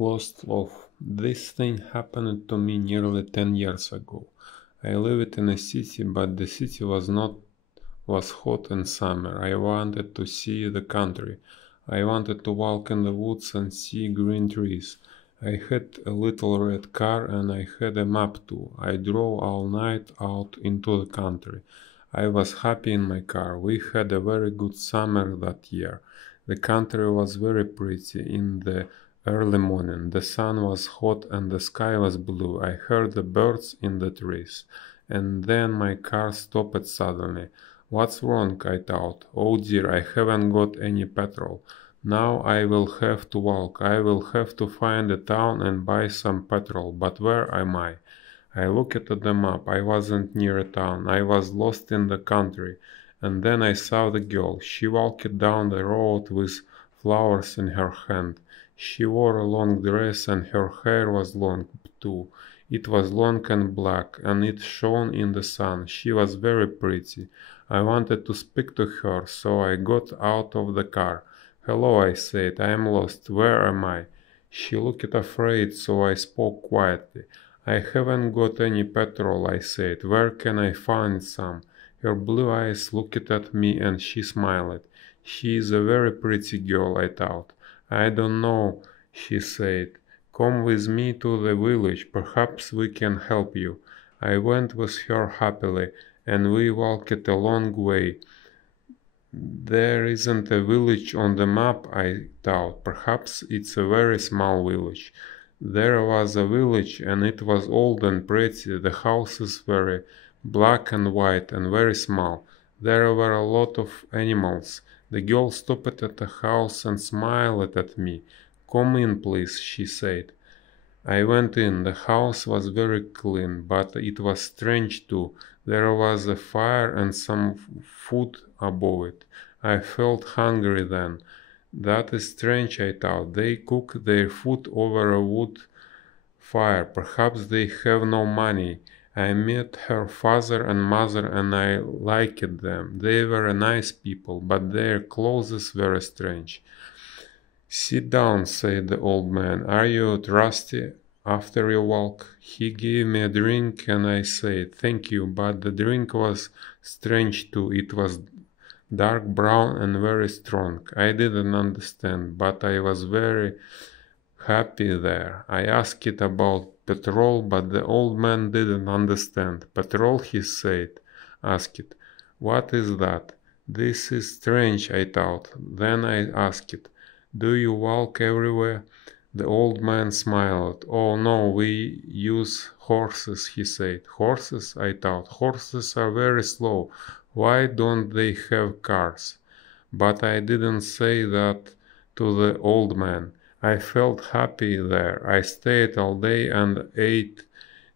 Lost love. This thing happened to me nearly 10 years ago. I lived in a city, but the city was hot in summer. I wanted to see the country. I wanted to walk in the woods and see green trees. I had a little red car and I had a map too. I drove all night out into the country. I was happy in my car. We had a very good summer that year. The country was very pretty in the early morning. The sun was hot and the sky was blue. I heard the birds in the trees. And then my car stopped suddenly. What's wrong? I thought. Oh dear, I haven't got any petrol. Now I will have to walk. I will have to find a town and buy some petrol. But where am I? I looked at the map. I wasn't near a town. I was lost in the country. And then I saw the girl. She walked down the road with flowers in her hand. She wore a long dress and her hair was long too. It was long and black, and it shone in the sun. She was very pretty. I wanted to speak to her, so I got out of the car. Hello, I said, I am lost. Where am I? She looked afraid, so I spoke quietly. I haven't got any petrol, I said. Where can I find some? Her blue eyes looked at me and she smiled. She is a very pretty girl, I thought. I don't know, she said. Come with me to the village, perhaps we can help you. I went with her happily, and we walked a long way. There isn't a village on the map, I thought. Perhaps it's a very small village. There was a village, and it was old and pretty. The houses were black and white and very small. There were a lot of animals. The girl stopped at the house and smiled at me. Come in, please, she said. I went in. The house was very clean, but it was strange too. There was a fire and some food above it. I felt hungry then. That is strange, I thought. They cook their food over a wood fire. Perhaps they have no money. I met her father and mother and I liked them. They were nice people, but their clothes were strange. Sit down, said the old man. Are you thirsty after your walk? He gave me a drink and I said, thank you, but the drink was strange too. It was dark brown and very strong. I didn't understand, but I was very happy there. I asked it about petrol, but the old man didn't understand. Petrol, he said, asked. What is that? This is strange, I thought. Then I asked, do you walk everywhere? The old man smiled. Oh no, we use horses, he said. Horses, I thought. Horses are very slow. Why don't they have cars? But I didn't say that to the old man. I felt happy there. I stayed all day and ate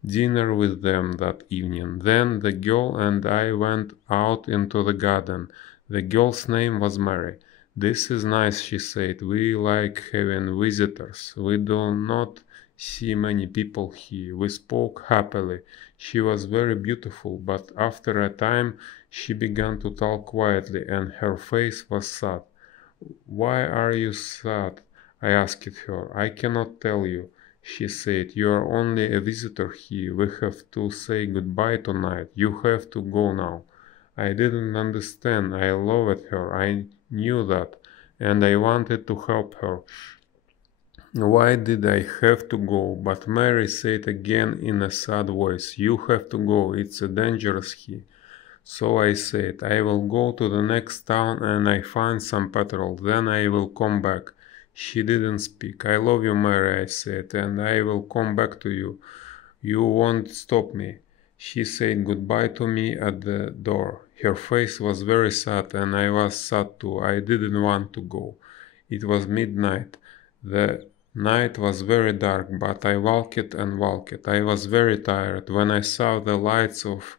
dinner with them that evening. Then the girl and I went out into the garden. The girl's name was Mary. This is nice, she said. We like having visitors. We do not see many people here. We spoke happily. She was very beautiful, but after a time she began to talk quietly and her face was sad. Why are you sad? I asked her. I cannot tell you, she said. You are only a visitor here. We have to say goodbye tonight. You have to go now. I didn't understand. I loved her. I knew that, and I wanted to help her. Why did I have to go? But Mary said again in a sad voice, you have to go. It's dangerous here. So I said, I will go to the next town and I find some petrol. Then I will come back. She didn't speak. I love you, Mary, I said, and I will come back to you. You won't stop me. She said goodbye to me at the door. Her face was very sad and I was sad too. I didn't want to go. It was midnight. The night was very dark, but I walked and walked. I was very tired. When I saw the lights of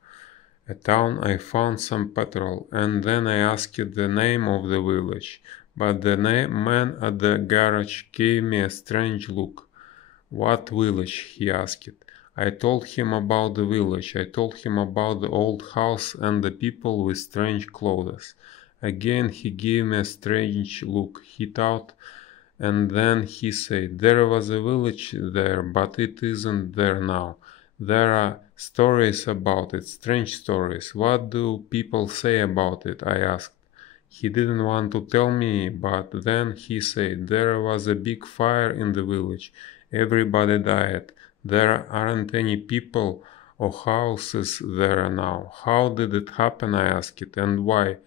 a town, I found some petrol, and then I asked the name of the village. But the man at the garage gave me a strange look. What village? He asked. I told him about the village. I told him about the old house and the people with strange clothes. Again he gave me a strange look. He thought And then he said, there was a village there, but it isn't there now. There are stories about it, strange stories. What do people say about it? I asked. He didn't want to tell me, but then he said, there was a big fire in the village. Everybody died. There aren't any people or houses there now. How did it happen? I asked, and why?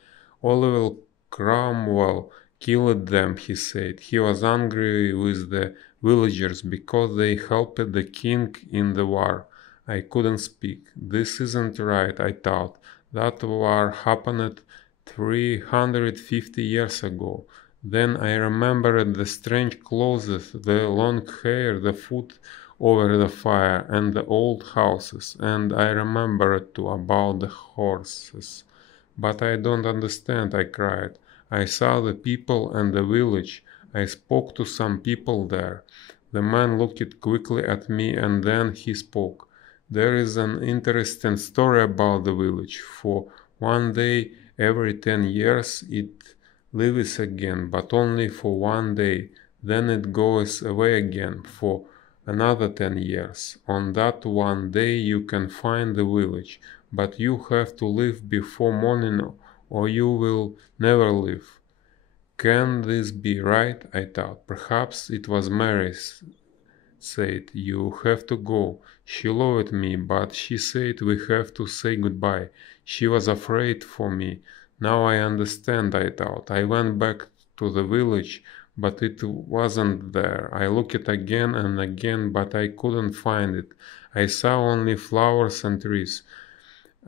Oliver Cromwell killed them, he said. He was angry with the villagers because they helped the king in the war. I couldn't speak. This isn't right, I thought. That war happened 350 years ago. Then I remembered the strange clothes, the long hair, the food over the fire, and the old houses, and I remembered too about the horses. But I don't understand, I cried. I saw the people and the village. I spoke to some people there. The man looked quickly at me and then he spoke. There is an interesting story about the village. For one day every 10 years it lives again, but only for one day. Then it goes away again for another 10 years. On that one day you can find the village, but you have to leave before morning or you will never leave. Can this be right? I thought. Perhaps it was Mary said, you have to go. She loved me, but she said we have to say goodbye. She was afraid for me. Now I understand, I thought. I went back to the village, but it wasn't there. I looked again and again, but I couldn't find it. I saw only flowers and trees.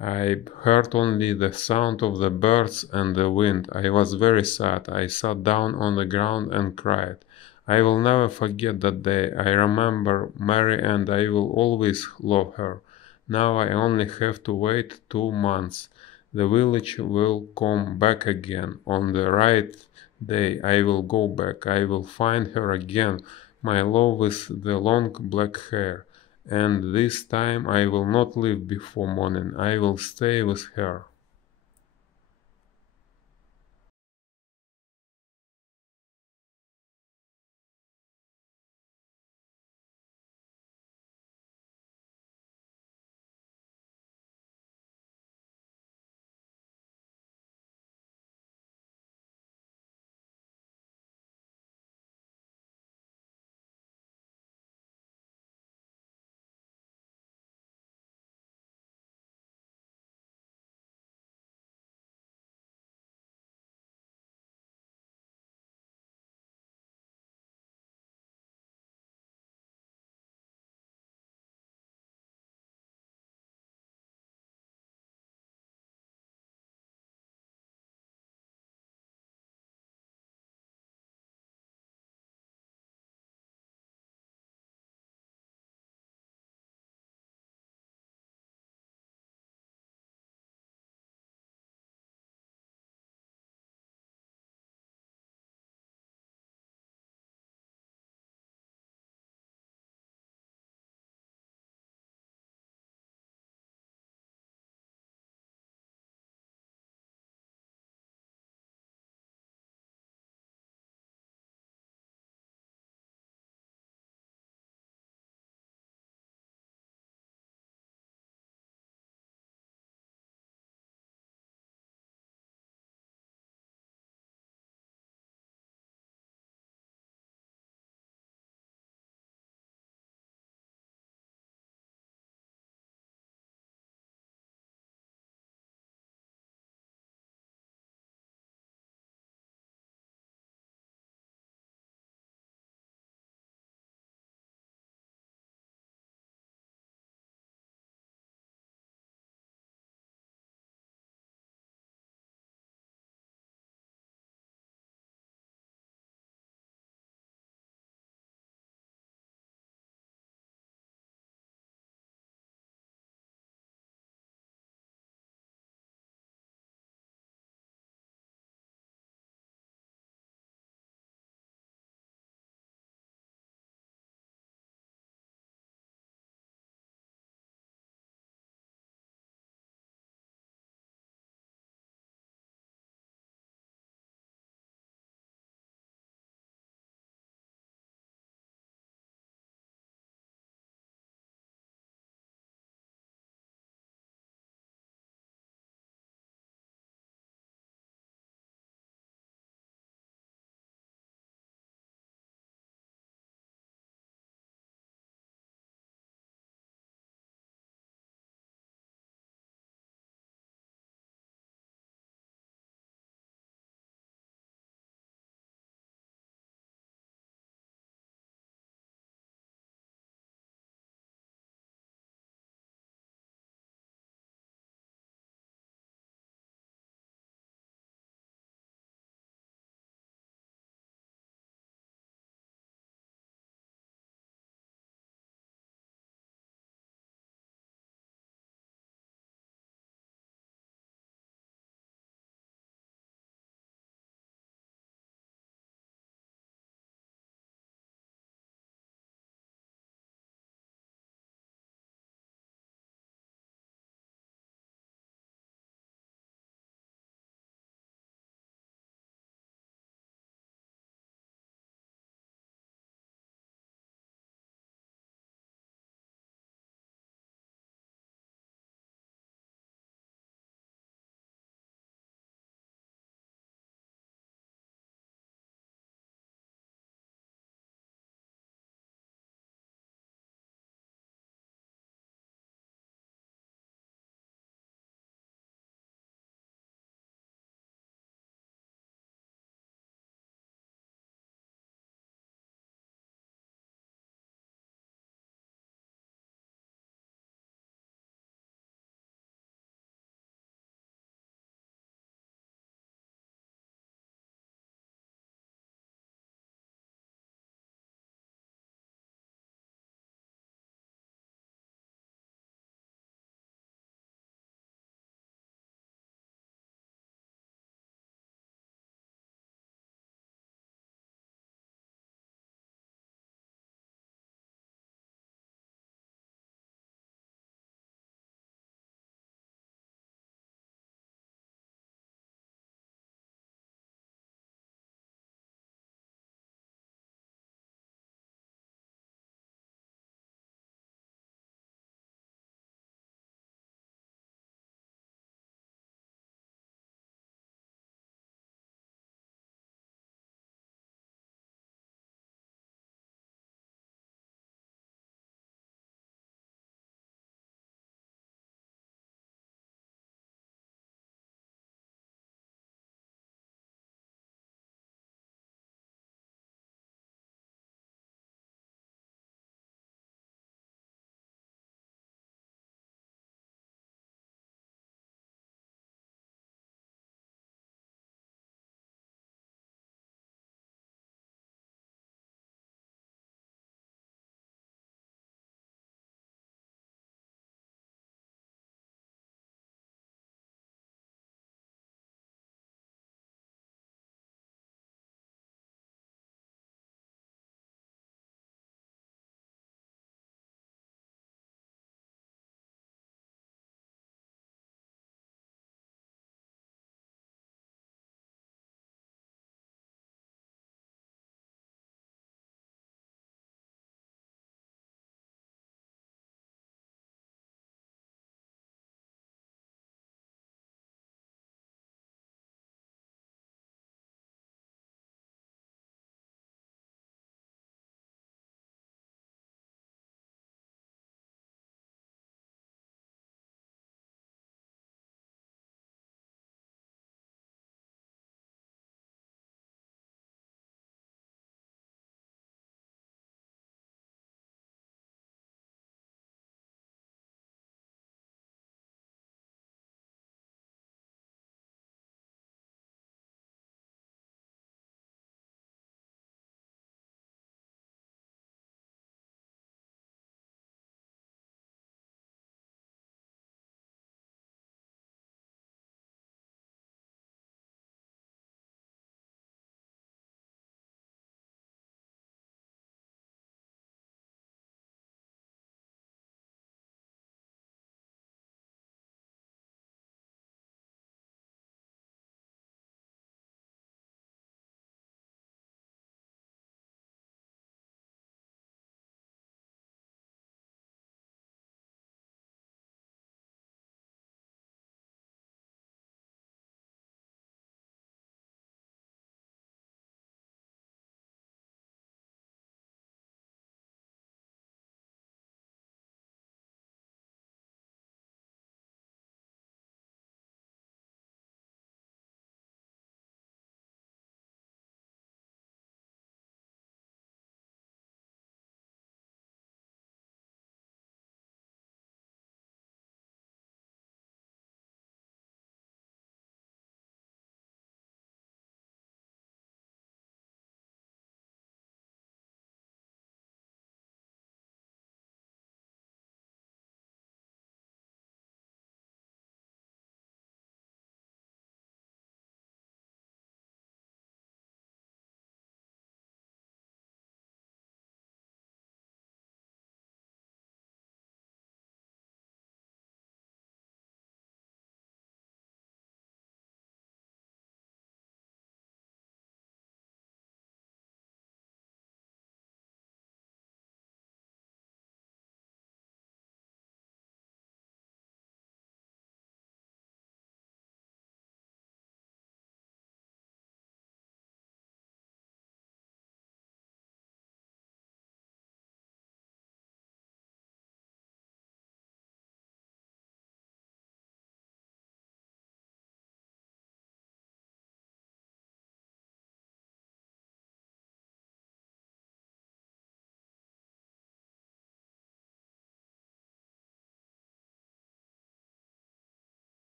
I heard only the sound of the birds and the wind. I was very sad. I sat down on the ground and cried. I will never forget that day. I remember Mary and I will always love her. Now I only have to wait 2 months. The village will come back again. On the right day I will go back. I will find her again, my love with the long black hair. And this time I will not leave before morning. I will stay with her.